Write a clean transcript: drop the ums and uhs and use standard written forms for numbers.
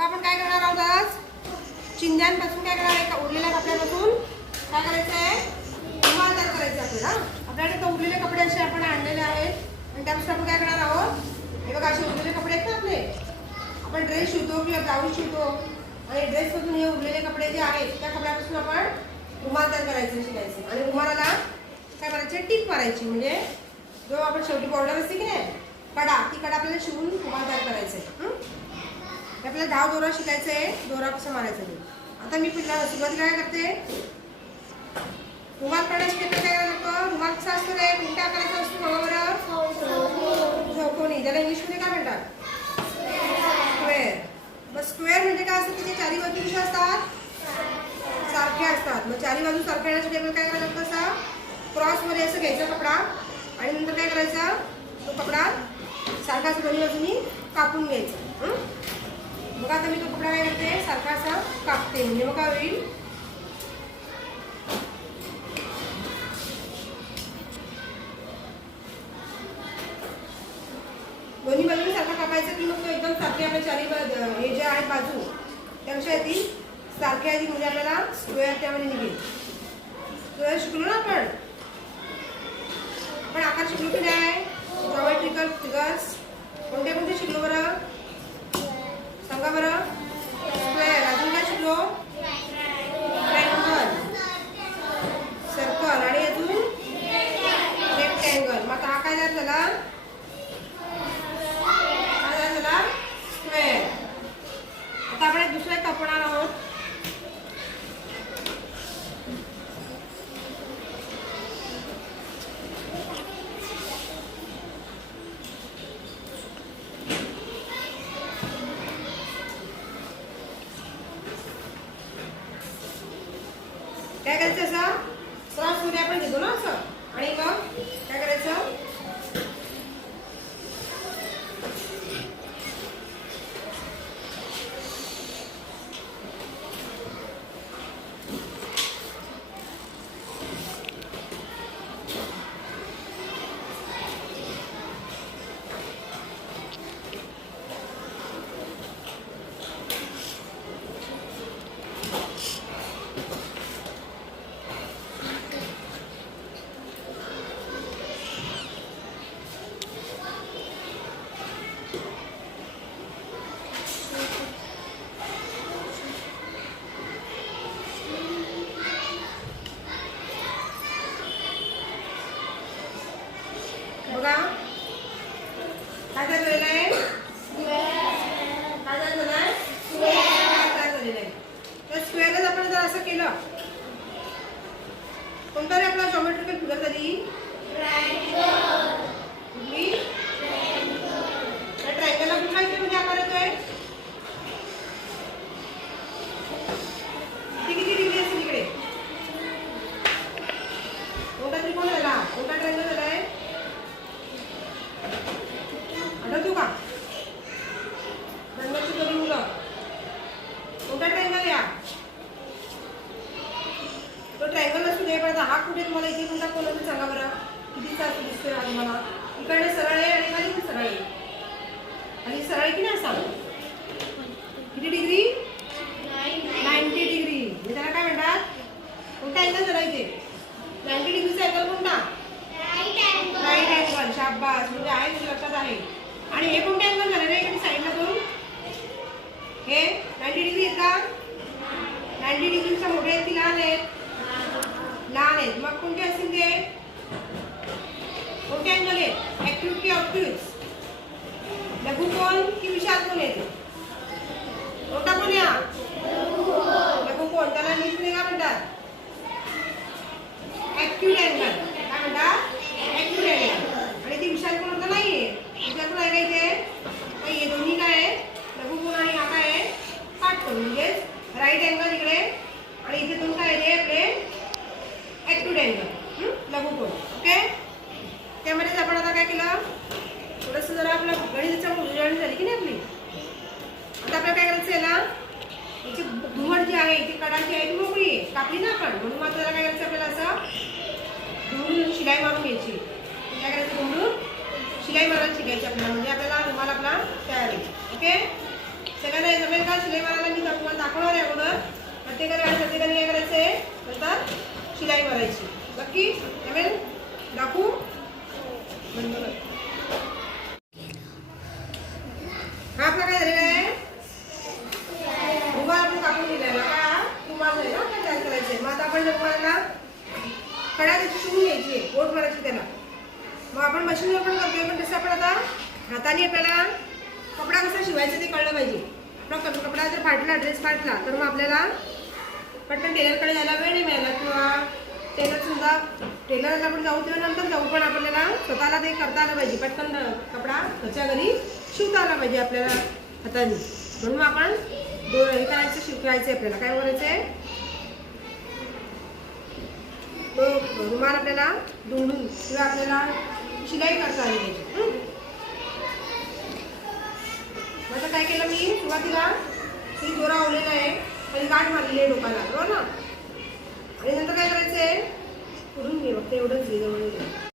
बघा आपण काय करणार आहोत आज चिंध्यांपासून काय करणार आहे, उरलेल्या कपड्यापासून काय करायचं आहे, रुमाल तयार करायचं आपल्याला. आपल्याकडे तर उरलेले कपडे असे आपण आणलेले आहेत आणि त्यापासून आपण काय करणार आहोत, हे बघा असे उरलेले कपडे आहेत ना आपले, आपण ड्रेस शिवतो किंवा ब्लाऊज शिवतो आणि ड्रेसपासून हे उरलेले कपडे जे आहेत त्या कपड्यापासून आपण रुमाल तयार करायचं, शिकायचं. आणि रुमालाला काय करायचे, टिप मारायची. म्हणजे जो आपण शेवटी बॉर्डर असते की नाही कडा, ती कडा आपल्याला शिवून रुमाल तयार करायचं आहे. आपल्याला धाव दोरा शिकायचं आहे, दोरा कसं मारायचं ते. आता मी सुरुवातीला काय करते, रुमाल काढायची काय करायला लागतं, रुमाल कसा असतो रे, कोणत्या आकाराचा असतो बघा बरं, चौकोनी. त्याला इंग्लिशमध्ये काय म्हणतात, स्क्वेअर. बस स्क्वेअर म्हणजे काय असतं, तिथे चारी बाजू कशा असतात, सारख्या असतात. मग चारी बाजू सारख्या येण्यासाठी आपल्याला काय करायला लागतं, असा क्रॉसमध्ये असं घ्यायचा कपडा आणि नंतर काय करायचा, तो कपडा सारखाच दोन्ही बाजूनी कापून घ्यायचा. बघा आता मी तो कपडा काय करते, सारखा असा कापते. म्हणजे मग काय होईल, दोन्ही बाजूने सारखा कापायचा की मग तो एकदम सारखे आपल्या चारी हे जे आहेत बाजू त्यापेक्षा येतील सारख्या येतील. म्हणजे आपल्याला स्क्वेअर त्यामध्ये निघेल. स्क्वेअर शिकलो ना आपण आकार शिकलो की नाही, जॉमेट्रिकल फिगर्स कोणते कोणते शिकलो बरं सांगा बरं. स्क्वेअर, अजून काय शिकलो, ट्रायंगल, सर्कल आणि अजून रेक्टँगल. मग आता हा काय झाला, स्क्वेअर. आता आपण एक दुसरा कापणार आहोत. काय करायचं, असं क्रॉस मध्ये आपण घेतो ना असं, आणि मग काय करायचं, बघा काय झालेलं आहे, काय झालेलं आहे, काय झालेलं आहे. तर स्क्वेअरच आपण जर असं केलं, कोणता रे आपला जॉमेट्रिकल फिगर झाली, ट्रायंगलला कुठला इथे म्हणजे आकार येतोय, किती डिग्री असेल इकडे, कोणता त्रिकोण झाला, कोणता ट्रायंगल झालाय, आठवतो का, रंगाची दोन्ही मुलं, कोणता ट्रायंगल या, तो ट्रायंगल असू दे. पण हा कुठे तुम्हाला इथे कोणता कोण असं सांगा बरं, कितीचा असं दिसतोय आज मला, इकडे सरळ आहे आणि खाली पण सरळ आहे, आणि सरळ आहे की नाही असा, किती डिग्री, 90 डिग्री. म्हणजे त्याला काय म्हणतात, कोणता अँगल झाला इथे, 90 डिग्रीचा अँगल कोणता, राईट अँगल. शाबास, म्हणजे आहे तुझ्या लक्षात आहे. आणि हे कोणते अँगल झाले रे, इकडे साईडला करून हे 90 डिग्री आहेत का, 90 डिग्रीचा मोठे आहेत की लहान आहेत, लहान आहेत. मग कोणते असतील ते, कोणते अँगल आहेत, ॲक्यूट की ऑब्ट्यूज, लघुकोन की विशाल कोण येते, कोणता कोण या, लघुकोन. त्याला इंग्लिशमध्ये काय म्हणतात, ॲक्यूट अँगल. काय म्हणतात, ॲक्यूट अँगल. आणि ती विशाल कोण होता नाहीये, विशाल कोण आहे का इथे नाहीये, दोन्ही काय आहे, लघुकोन आणि हा काय आहे, काटकोन. म्हणजेच राईट अँगल इकडे आणि इथे दोन काय आहे आपले ॲक्यूट अँगल, लघुकोन. ओके, त्यामध्येच आपण आता काय केलं, थोडंसं जरा आपलं गणिताच्या उजळणी झाली की नाही आपली. आता आपल्याला काय करायचं, याला याची घुमट जी आहे, इथे कडाची आहे ती मोकळी आहे, कापली ना आपण, म्हणून मग त्याला काय करायचं, आपल्याला असं घुमडून शिलाई मारून घ्यायची. काय करायचं, घुमडून शिलाई मारायला शिकायची आपल्याला, म्हणजे आपल्याला रुमाल आपला तयार आहे. ओके. सगळ्यांना जमेल का शिलाई मारायला? मी तुम्हाला दाखवणार आहे अगोदर. प्रत्येकाने आणि प्रत्येकाने काय करायचं आहे, नंतर शिलाई मारायची. नक्की जमेल? दाखवू? हा आपला काय झालेला आहे, रुमाल आपण कापून दिलेला का, रुमाल आहे ना काय तयार करायचं आहे. मग आता आपण रुमाला कड्या त्याची शिवून घ्यायची आहे, बोट मारायची त्याला. मग आपण मशीनवर पण करतोय, पण तसं आपण आता हाताने आपल्याला कपडा कसा शिवायचा ते कळलं पाहिजे. आपला कपडा जर फाटला, ड्रेस फाटला, तर मग आपल्याला पटकन टेलरकडे जायला वेळ नाही मिळाला, किंवा टेलरसुद्धा टेलरला आपण जाऊ तेव्हा नंतर जाऊ, पण आपल्याला स्वतःला ते करता आलं पाहिजे. पटकन कपडा घरच्या घरी शिवता आला पाहिजे आपल्याला हाताने. म्हणून आपण हे करायचं, शिकायचं आपल्याला. काय करायचं आहे, तो रुमाल आपल्याला दुमडून किंवा आपल्याला शिलाई करता आली पाहिजे. आता काय केलं मी, सुरुवातीला ही दोरा ओवलेला आहे आणि गाठ मारलेली आहे डोकाला, बरोबर ना. आणि नंतर काय करायचं आहे, पुढून घे फक्त एवढंच घे, जवळ